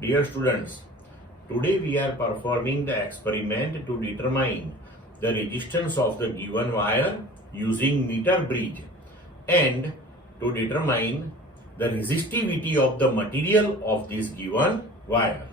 Dear students, today we are performing the experiment to determine the resistance of the given wire using meter bridge and to determine the resistivity of the material of this given wire.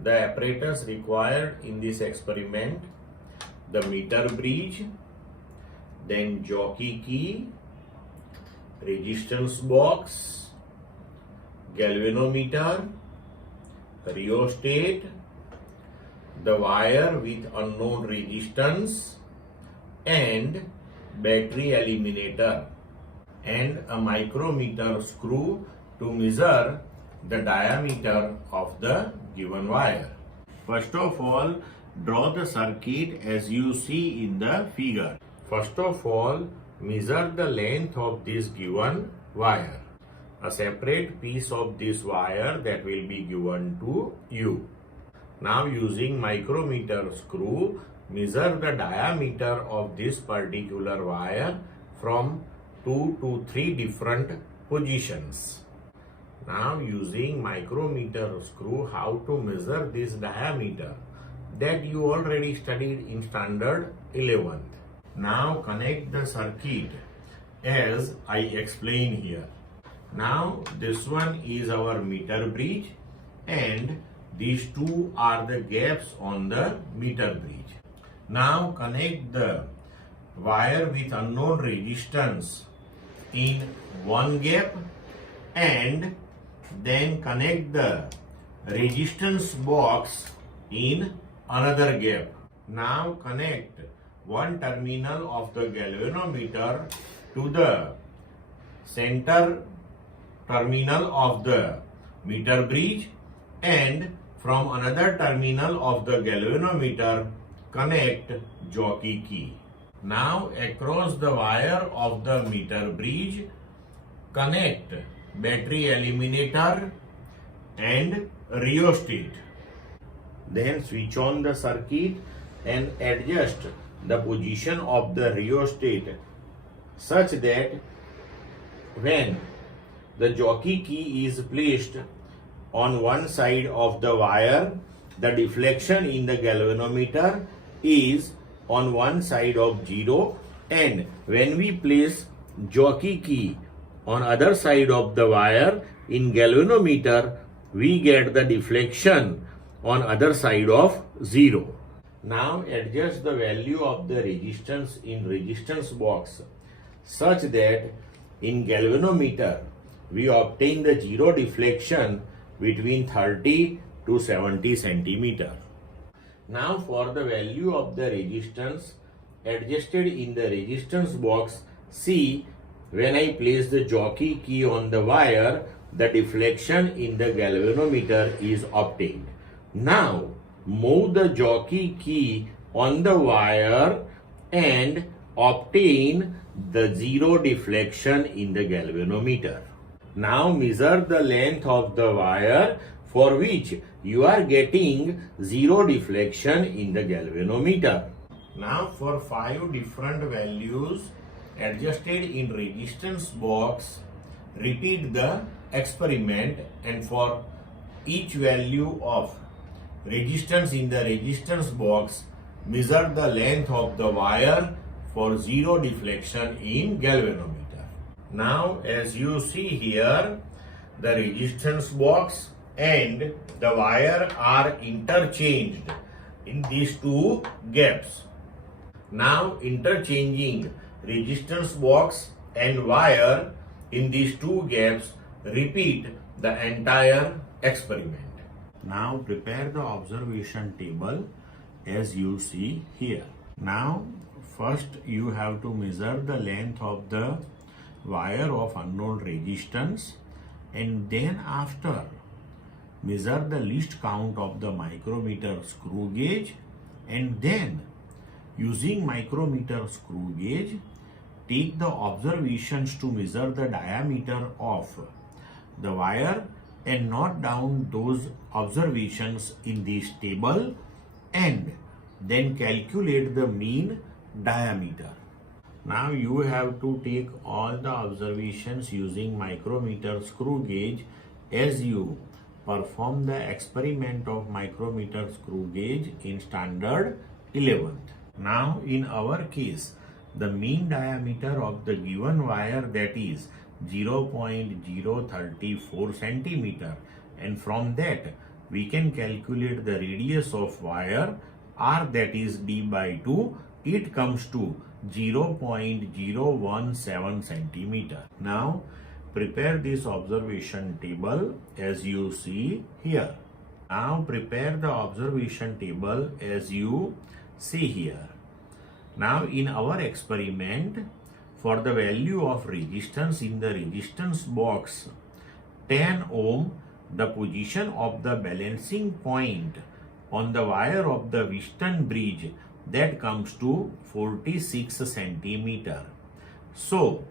The apparatus required in this experiment: the meter bridge, then jockey key, resistance box, galvanometer, rheostat, the wire with unknown resistance, and battery eliminator, and a micrometer screw to measure the diameter of the given wire. First of all, draw the circuit as you see in the figure. First of all, measure the length of this given wire. A separate piece of this wire that will be given to you. Now, using micrometer screw, measure the diameter of this particular wire from 2 to 3 different positions. Now, using micrometer screw, how to measure this diameter, that you already studied in standard 11th. Now, connect the circuit as I explain here. Now, this one is our meter bridge and these two are the gaps on the meter bridge. Now, connect the wire with unknown resistance in one gap and then connect the resistance box in another gap. Now, connect one terminal of the galvanometer to the center terminal of the meter bridge, and from another terminal of the galvanometer connect jockey key. Now, across the wire of the meter bridge connect battery eliminator and rheostat. Then switch on the circuit and adjust the position of the rheostat such that when the jockey key is placed on one side of the wire, the deflection in the galvanometer is on one side of 0, and when we place jockey key on other side of the wire in galvanometer, we get the deflection on other side of 0. Now, adjust the value of the resistance in resistance box such that in galvanometer we obtain the 0 deflection between 30 to 70 centimeter. Now, for the value of the resistance adjusted in the resistance box, see, when I place the jockey key on the wire, the deflection in the galvanometer is obtained. Now, move the jockey key on the wire and obtain the 0 deflection in the galvanometer. Now, measure the length of the wire for which you are getting 0 deflection in the galvanometer. Now, for 5 different values adjusted in resistance box, repeat the experiment, and for each value of resistance in the resistance box, measure the length of the wire for 0 deflection in galvanometer. Now, as you see here, the resistance box and the wire are interchanged in these two gaps. Now, interchanging resistance box and wire in these two gaps, repeat the entire experiment. Now, prepare the observation table as you see here. Now, first you have to measure the length of the wire of unknown resistance, and then after measure the least count of the micrometer screw gauge, and then using micrometer screw gauge take the observations to measure the diameter of the wire and note down those observations in this table, and then calculate the mean diameter. Now you have to take all the observations using micrometer screw gauge as you perform the experiment of micrometer screw gauge in standard 11th. Now in our case, the mean diameter of the given wire, that is 0.034 centimeter, and from that we can calculate the radius of wire r, that is d by 2. It comes to 0.017 centimeter. Now prepare this observation table as you see here. Now prepare the observation table as you see here. Now in our experiment, for the value of resistance in the resistance box 10 ohm, the position of the balancing point on the wire of the Wheaton bridge, that comes to 46 centimeter. So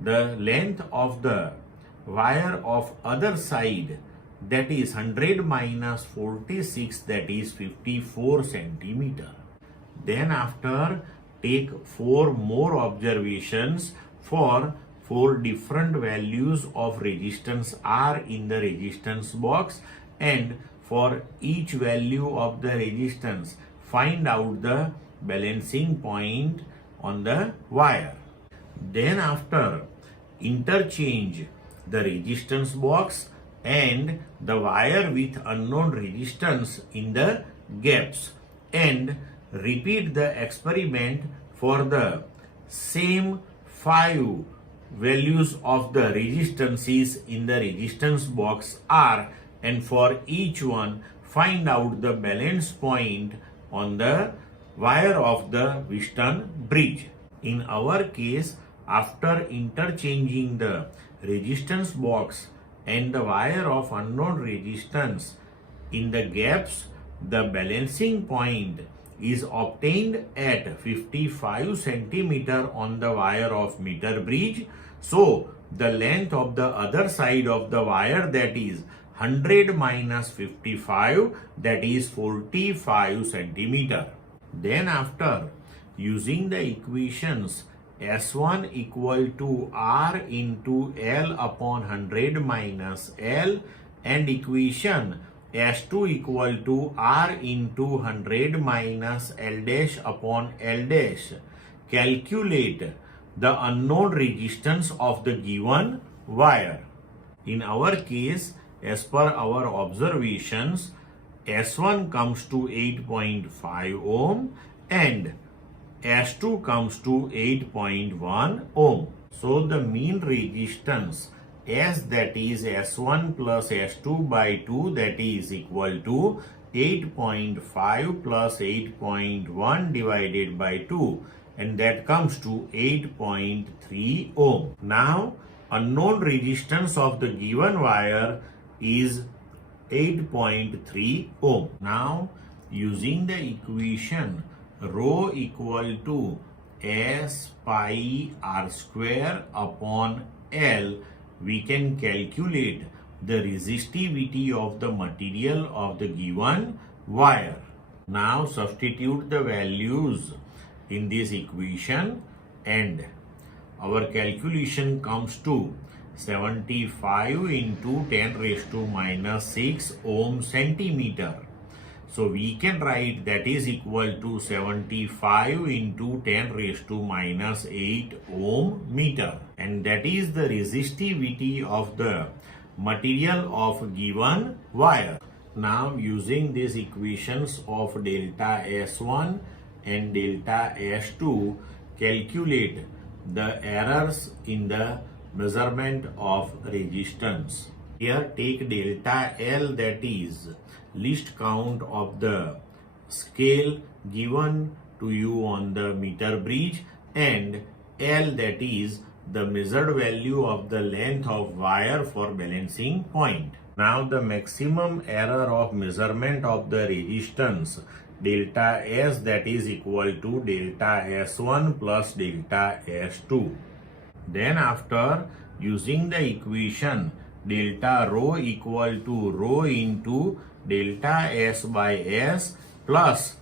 the length of the wire of other side, that is 100 minus 46, that is 54 centimeter. Then after, take 4 more observations for 4 different values of resistance R in the resistance box, and for each value of the resistance find out the balancing point on the wire. Then after, interchange the resistance box and the wire with unknown resistance in the gaps, and repeat the experiment for the same 5 values of the resistances in the resistance box R, and for each one find out the balance point on the wire of the Wheaton bridge. In our case, after interchanging the resistance box and the wire of unknown resistance in the gaps, the balancing point is obtained at 55 centimeter on the wire of meter bridge. So the length of the other side of the wire, that is 100 minus 55, that is 45 centimeter. Then after, using the equations S1 equal to R into L upon 100 minus L, and equation S2 equal to R into 100 minus L dash upon L dash, calculate the unknown resistance of the given wire. In our case, as per our observations, S1 comes to 8.5 ohm and S2 comes to 8.1 ohm. So the mean resistance S, that is S1 plus S2 by 2, that is equal to 8.5 plus 8.1 divided by 2, and that comes to 8.3 ohm. Now unknown resistance of the given wire is 8.3 ohm. Now using the equation rho equal to S pi R square upon L, we can calculate the resistivity of the material of the given wire. Now substitute the values in this equation and our calculation comes to 75 into 10 raised to minus 6 ohm centimeter. So we can write that is equal to 75 into 10 raised to minus 8 ohm meter, and that is the resistivity of the material of given wire. Now using these equations of delta S1 and delta S2, calculate the errors in the measurement of resistance. Here take delta L, that is least count of the scale given to you on the meter bridge, and L, that is the measured value of the length of wire for balancing point. Now the maximum error of measurement of the resistance delta S, that is equal to delta S1 plus delta S2. Then after, using the equation delta rho equal to rho into delta S by S plus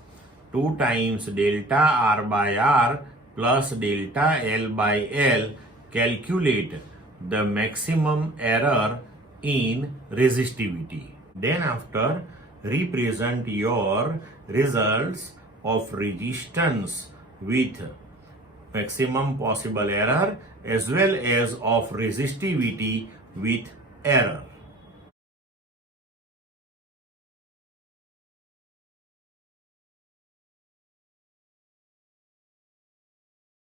2 times delta R by R plus delta L by L, calculate the maximum error in resistivity. Then after, represent your results of resistance with maximum possible error as well as of resistivity with error.